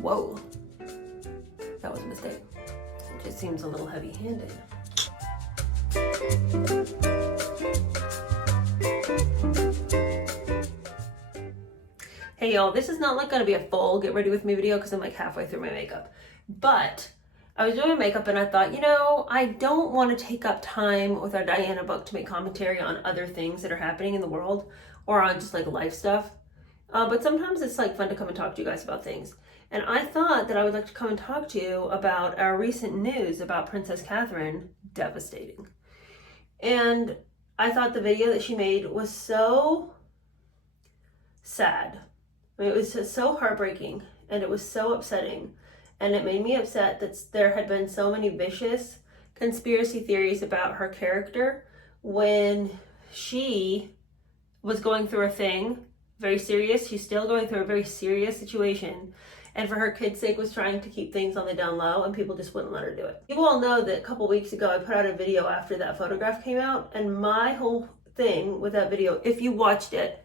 Whoa, that was a mistake. It just seems a little heavy-handed. Hey y'all, this is not like gonna be a full get ready with me video because I'm like halfway through my makeup. But I was doing my makeup and I thought, you know, I don't want to take up time with our Diana book to make commentary on other things that are happening in the world or on just like life stuff. But sometimes it's like fun to come and talk to you guys about things. And I thought that I would like to come and talk to you about our recent news about Princess Catherine. Devastating. And I thought the video that she made was so sad. I mean, it was just so heartbreaking and it was so upsetting. And it made me upset that there had been so many vicious conspiracy theories about her character when she was going through a thing very serious. She's still going through a very serious situation. And for her kid's sake was trying to keep things on the down low and people just wouldn't let her do it. You all know that a couple weeks ago I put out a video after that photograph came out, and my whole thing with that video, if you watched it,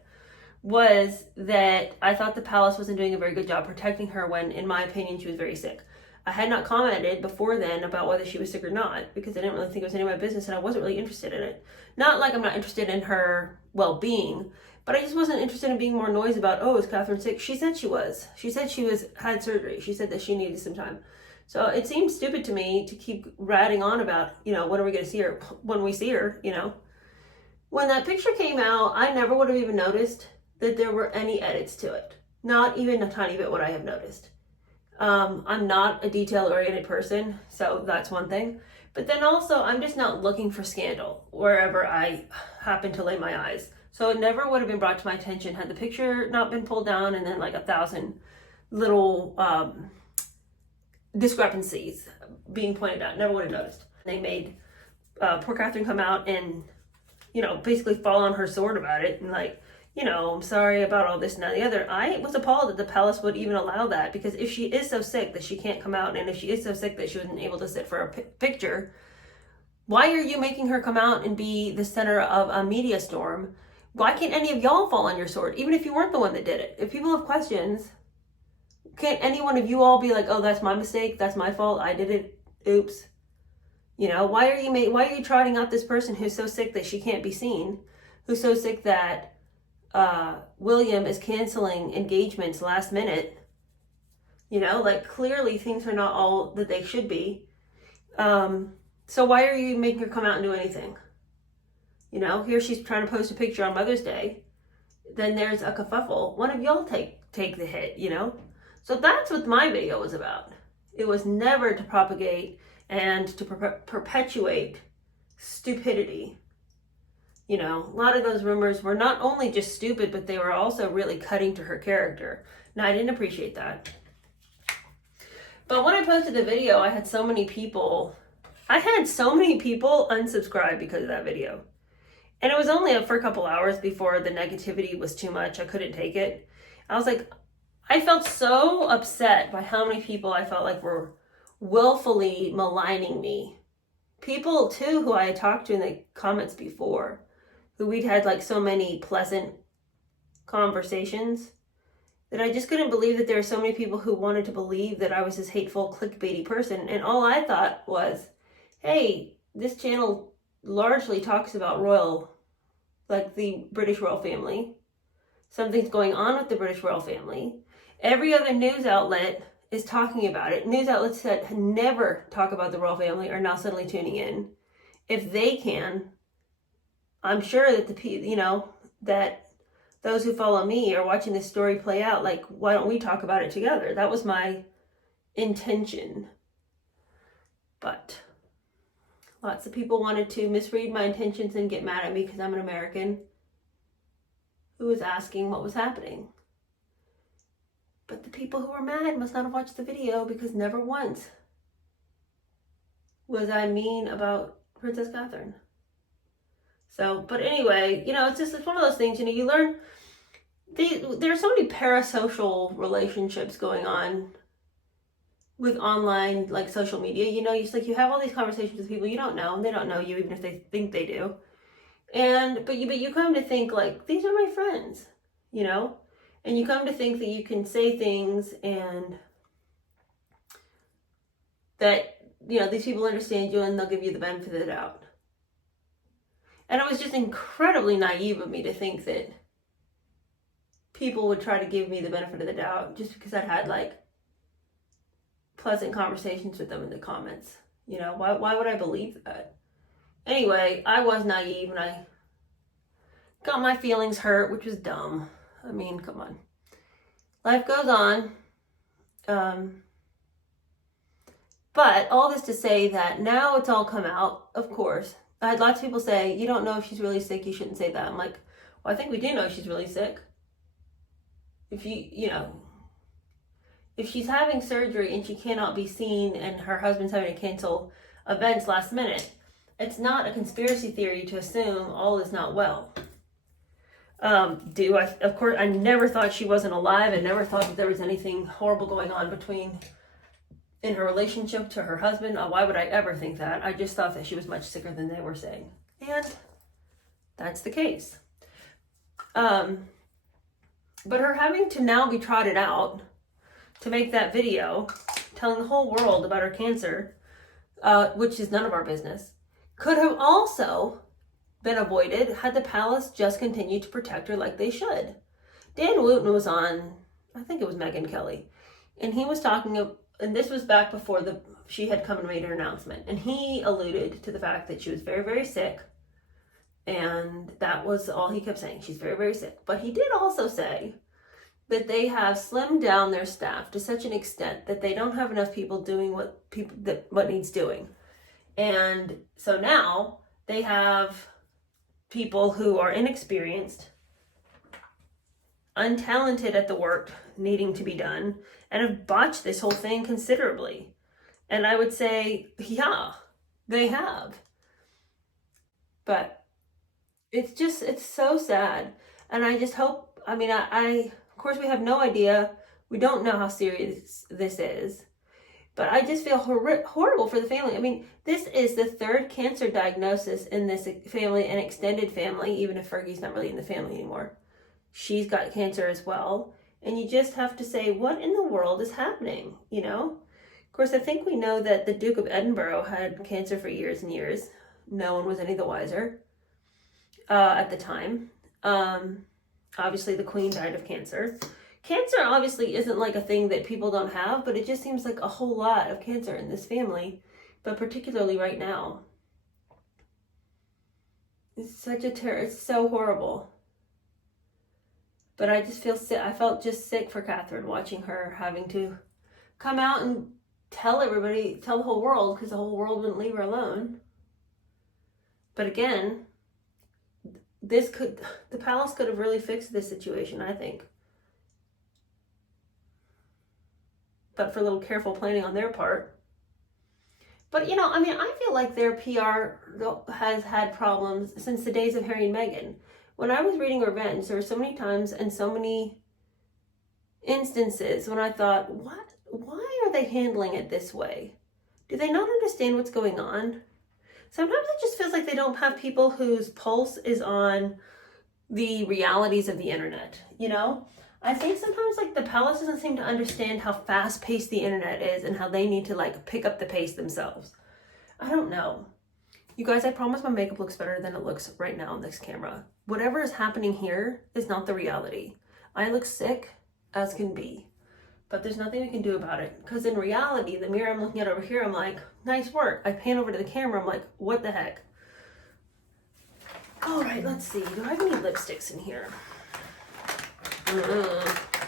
was that I thought the palace wasn't doing a very good job protecting her when, in my opinion, she was very sick. I had not commented before then about whether she was sick or not because I didn't really think it was any of my business and I wasn't really interested in it. Not like I'm not interested in her well-being, but I just wasn't interested in being more noise about, oh, is Catherine sick? She said she was. She said she had surgery. She said that she needed some time. So it seems stupid to me to keep ratting on about, you know, when are we going to see her? When we see her, you know. When that picture came out, I never would have even noticed that there were any edits to it. Not even a tiny bit would I have noticed. I'm not a detail-oriented person, so that's one thing. But then also, I'm just not looking for scandal wherever I happen to lay my eyes. So it never would have been brought to my attention had the picture not been pulled down and then like 1,000 little discrepancies being pointed out. Never would have noticed. They made poor Catherine come out and, you know, basically fall on her sword about it and like, you know, I'm sorry about all this and that and the other. I was appalled that the palace would even allow that, because if she is so sick that she can't come out, and if she is so sick that she wasn't able to sit for a picture, why are you making her come out and be the center of a media storm? Why can't any of y'all fall on your sword, even if you weren't the one that did it? If people have questions, can't any one of you all be like, oh, that's my mistake, that's my fault, I did it, oops. You know, why are you trotting out this person who's so sick that she can't be seen, who's so sick that William is canceling engagements last minute? You know, like clearly things are not all that they should be. So why are you making her come out and do anything? You know, here she's trying to post a picture on Mother's Day. Then there's a kerfuffle. One of y'all take the hit, you know? So that's what my video was about. It was never to propagate and to perpetuate stupidity. You know, a lot of those rumors were not only just stupid, but they were also really cutting to her character. Now, I didn't appreciate that. But when I posted the video, I had so many people unsubscribe because of that video. And it was only up for a couple hours before the negativity was too much. I couldn't take it. I was like, I felt so upset by how many people I felt like were willfully maligning me. People, too, who I had talked to in the comments before, who we'd had like so many pleasant conversations, that I just couldn't believe that there were so many people who wanted to believe that I was this hateful, clickbaity person. And all I thought was, hey, this channel largely talks about like the British royal family. Something's going on with the British royal family. Every other news outlet is talking about it. News outlets that never talk about the royal family are now suddenly tuning in. If they can, I'm sure that that those who follow me are watching this story play out. Like, why don't we talk about it together? That was my intention. But lots of people wanted to misread my intentions and get mad at me because I'm an American who was asking what was happening. But the people who were mad must not have watched the video, because never once was I mean about Princess Catherine. So, but anyway, you know, it's one of those things, you know, you learn, there are so many parasocial relationships going on with online, like, social media. You know, you have all these conversations with people you don't know, and they don't know you, even if they think they do. But you come to think, like, these are my friends, you know? And you come to think that you can say things and that, you know, these people understand you and they'll give you the benefit of the doubt. And it was just incredibly naive of me to think that people would try to give me the benefit of the doubt just because I'd had like pleasant conversations with them in the comments. You know, why would I believe that? Anyway, I was naive and I got my feelings hurt, which was dumb. I mean, come on. Life goes on. But all this to say that now it's all come out, of course. I had lots of people say, you don't know if she's really sick, you shouldn't say that. I'm like, well, I think we do know she's really sick. If if she's having surgery and she cannot be seen and her husband's having to cancel events last minute, it's not a conspiracy theory to assume all is not well. Of course, I never thought she wasn't alive. I never thought that there was anything horrible going on in her relationship to her husband. Why would I ever think that? I just thought that she was much sicker than they were saying. And that's the case. But her having to now be trotted out to make that video telling the whole world about her cancer, which is none of our business, could have also been avoided had the palace just continued to protect her like they should. Dan Wooten was on, I think it was Megyn Kelly, and he was talking, and this was back before she had come and made her announcement, and he alluded to the fact that she was very, very sick, and that was all he kept saying. She's very, very sick. But he did also say that they have slimmed down their staff to such an extent that they don't have enough people doing what needs doing. And so now they have people who are inexperienced, untalented at the work needing to be done, and have botched this whole thing considerably. And I would say, yeah, they have. But it's so sad. And I just hope, I mean, of course we have no idea. We don't know how serious this is. But I just feel horrible for the family. I mean, this is the third cancer diagnosis in this family, an extended family, even if Fergie's not really in the family anymore. She's got cancer as well. And you just have to say, what in the world is happening, you know? Of course, I think we know that the Duke of Edinburgh had cancer for years and years. No one was any the wiser at the time. Obviously, the Queen died of cancer. Cancer obviously isn't like a thing that people don't have, but it just seems like a whole lot of cancer in this family, but particularly right now. It's such a it's so horrible. But I just feel sick. I felt just sick for Catherine watching her having to come out and tell everybody, tell the whole world, because the whole world wouldn't leave her alone. But again, the palace could have really fixed this situation, I think. But for a little careful planning on their part. But, you know, I mean, I feel like their PR has had problems since the days of Harry and Meghan. When I was reading Revenge, there were so many times and so many instances when I thought, why are they handling it this way? Do they not understand what's going on? Sometimes it just feels like they don't have people whose pulse is on the realities of the internet, you know? I think sometimes like the palace doesn't seem to understand how fast-paced the internet is and how they need to like pick up the pace themselves. I don't know. You guys, I promise my makeup looks better than it looks right now on this camera. Whatever is happening here is not the reality. I look sick as can be, but there's nothing we can do about it. Because in reality, the mirror I'm looking at over here, I'm like, nice work. I pan over to the camera, I'm like, what the heck? All right, let's see. Do I have any lipsticks in here?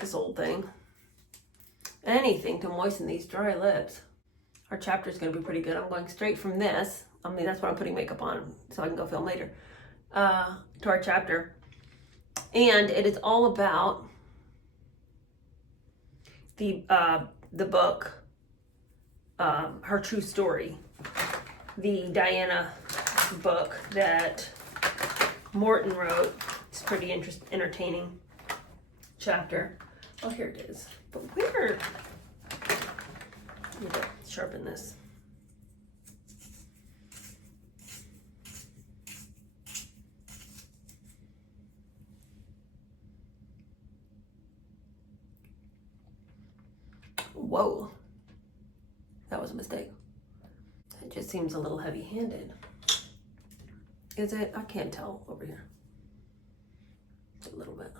This old thing. Anything to moisten these dry lips. Our chapter is going to be pretty good. I'm going straight from this. I mean, that's what I'm putting makeup on so I can go film later. To our chapter. And it is all about the book, Her True Story. The Diana book that Morton wrote. It's pretty entertaining chapter. Oh, here it is. But where? Let me sharpen this. Whoa. That was a mistake. just seems a little heavy-handed. Is it? I can't tell over here. A little bit.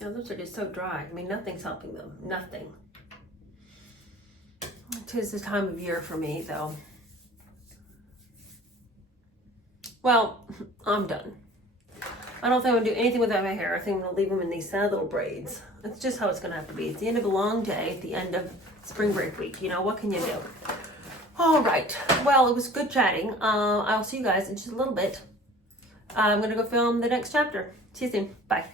Now those are just so dry. I mean, nothing's helping them. Nothing. 'Tis the time of year for me, though. Well, I'm done. I don't think I'm going to do anything with my hair. I think I'm going to leave them in these sad little braids. That's just how it's going to have to be. It's the end of a long day, at the end of spring break week. You know, what can you do? All right. Well, it was good chatting. I'll see you guys in just a little bit. I'm going to go film the next chapter. See you soon. Bye.